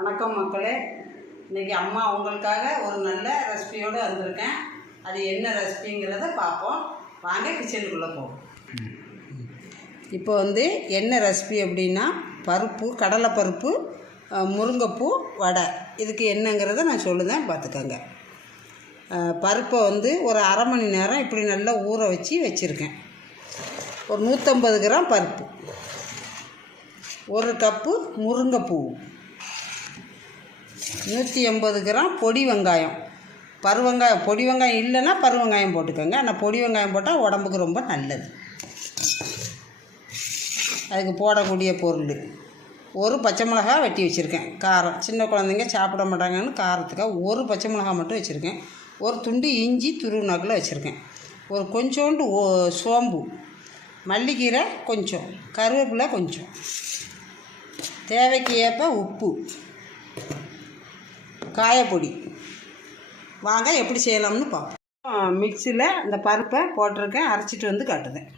வணக்கம் மக்களே. இன்னைக்கு அம்மா உங்களுக்காக ஒரு நல்ல ரெசிபியோடு வந்திருக்கேன். அது என்ன ரெசிபிங்கிறத பார்ப்போம். வாங்க கிச்சனுக்குள்ளே போவோம். இப்போ வந்து என்ன ரெசிபி அப்படின்னா பருப்பு கடலை பருப்பு முருங்கைப்பூ வடை. இதுக்கு என்னங்கிறத நான் சொல்லுதேன் பார்த்துக்கோங்க. பருப்பை வந்து ஒரு அரை மணி நேரம் இப்படி நல்லா ஊற வச்சு வச்சுருக்கேன். ஒரு நூற்றம்பது கிராம் பருப்பு. ஒரு கப்பு முருங்கைப்பூ. நூற்றி எண்பது கிராம் பொடி வெங்காயம். பருவெங்காயம் பொடி வெங்காயம் இல்லைன்னா பரு வெங்காயம் போட்டுக்கோங்க. ஆனால் பொடி வெங்காயம் போட்டால் உடம்புக்கு ரொம்ப நல்லது. அதுக்கு போடக்கூடிய பொருள். ஒரு பச்சை மிளகா வெட்டி வச்சுருக்கேன். காரம். சின்ன குழந்தைங்க சாப்பிட மாட்டாங்கன்னு காரத்துக்காக ஒரு பச்சை மிளகா மட்டும் வச்சுருக்கேன். ஒரு துண்டு இஞ்சி துருவினாக்கில் வச்சுருக்கேன். ஒரு கொஞ்சோண்டு ஓ சோம்பு. மல்லிக்கீரை கொஞ்சம். கருவேப்பிலை கொஞ்சம். தேவைக்கு ஏற்ப உப்பு. காயப்பொடி. வாங்க எப்படி செய்யலாம்னு பார்ப்போம். மிக்சியில் இந்த பருப்பை போட்டிருக்கேன் அரைச்சிட்டு வந்து காட்டுதேன்.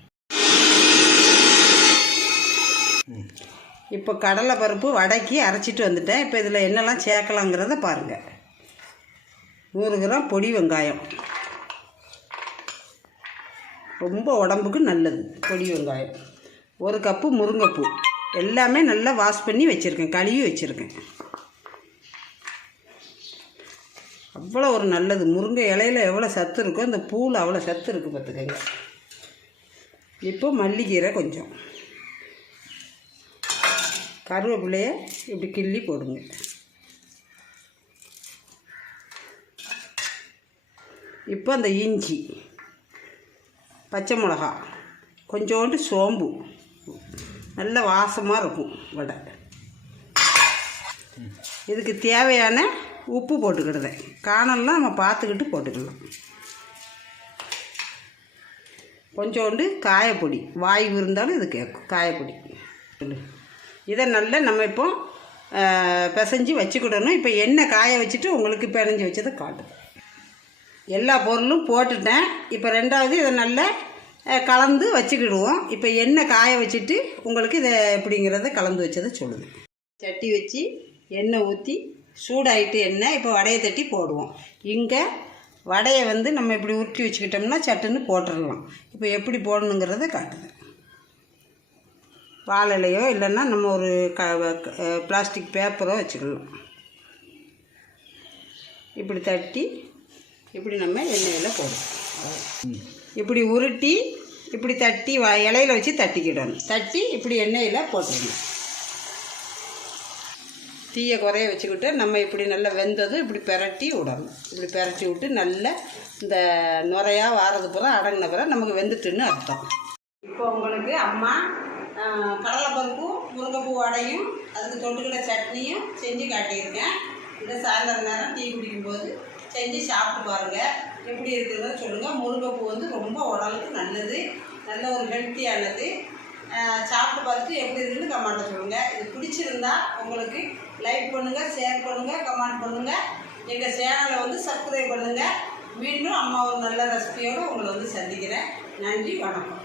இப்போ கடலை பருப்பு வடக்கி அரைச்சிட்டு வந்துட்டேன். இப்போ இதில் என்னெல்லாம் சேர்க்கலாங்கிறத பாருங்கள் நூறு கிராம் பொடி வெங்காயம். ரொம்ப உடம்புக்கு நல்லது பொடி வெங்காயம். ஒரு கப்பு முருங்கைப்பூ. எல்லாமே நல்லா வாஷ் பண்ணி வச்சுருக்கேன் கழுவி வச்சுருக்கேன். அவ்வளோ ஒரு நல்லது. முருங்கை இலையில எவ்வளோ சத்து இருக்கோ அந்த பூவில் அவ்வளோ சத்து இருக்குது பார்த்துக்கங்க. இப்போ மல்லிக்கீரை கொஞ்சம். கருவேப்பிலையை இப்படி கிள்ளி போடுங்க. இப்போ அந்த இஞ்சி பச்சை மிளகா கொஞ்சோண்டு சோம்பு. நல்ல வாசமாக இருக்கும் வடை. இதுக்கு தேவையான உப்பு போட்டுக்கிடுதேன். காணல்லாம் நம்ம பார்த்துக்கிட்டு போட்டுக்கலாம். கொஞ்சோண்டு காயப்பொடி. வாய்வு இருந்தாலும் இது கேட்கும். காயப்பொடி. இதை நல்லா நம்ம இப்போ பிசைஞ்சு வச்சுக்கிடணும். இப்போ எண்ணெய் காய வச்சுட்டு உங்களுக்கு பிணைஞ்சி வச்சதை காட்டும். எல்லா பொருளும் போட்டுட்டேன். இப்போ ரெண்டாவது இதை நல்லா கலந்து வச்சுக்கிடுவோம். இப்போ எண்ணெய் காய வச்சுட்டு உங்களுக்கு இதை எப்படிங்கிறத கலந்து வச்சதை சொல்லுது. சட்டி வச்சு எண்ணெய் ஊற்றி சூடாயிட்டு எண்ணெய் இப்போ வடையை தட்டி போடுவோம். இங்கே வடையை வந்து நம்ம இப்படி உருட்டி வச்சுக்கிட்டோம்னா சட்டுன்னு போட்டுடலாம். இப்போ எப்படி போடணுங்கிறத காட்டுது. வாழலையோ இல்லைன்னா நம்ம ஒரு க பிளாஸ்டிக் பேப்பரோ வச்சுக்கலாம். இப்படி தட்டி இப்படி நம்ம எண்ணெயில் போடுவோம். இப்படி உருட்டி இப்படி தட்டி வ இலையில வச்சு தட்டிக்கிடணும். தட்டி இப்படி எண்ணெயில் போட்டுடணும். தீயை குறைய வச்சுக்கிட்டு நம்ம இப்படி நல்லா வெந்ததும் இப்படி பெரட்டி விடணும். இப்படி பெரட்டி விட்டு நல்லா இந்த நுரையாக வாரது பூரா அடங்கின பிறகு நமக்கு வெந்துட்டுன்னு அர்த்தம். இப்போ உங்களுக்கு அம்மா ஆஹ், கடலைப்பருப்பும் முருங்கைப்பூ வடையும் அதுக்கு தொட்டுக்கிட்ட சட்னியும் செஞ்சு காட்டியிருக்கேன். இந்த சாயந்தரம் நேரம் டீ குடிக்கும்போது செஞ்சு சாப்பிட்டு பாருங்கள் எப்படி இருக்குதுன்னு சொல்லுங்கள் முருங்கைப்பூ வந்து ரொம்ப உடலுக்கு நல்லது. நல்ல ஒரு ஹெல்த்தியானது பார்த்துட்டு எப்படி இருக்குன்னு கமெண்ட்டை சொல்லுங்கள் இது பிடிச்சிருந்தா உங்களுக்கு லைக் பண்ணுங்கள் ஷேர் பண்ணுங்கள் கமெண்ட் பண்ணுங்கள் எங்கள் சேனலை வந்து சப்ஸ்கிரைப் பண்ணுங்கள் மீண்டும் அம்மா ஒரு நல்ல ரெசிபியோடு உங்களை வந்து சந்திக்கிறேன். நன்றி வணக்கம்.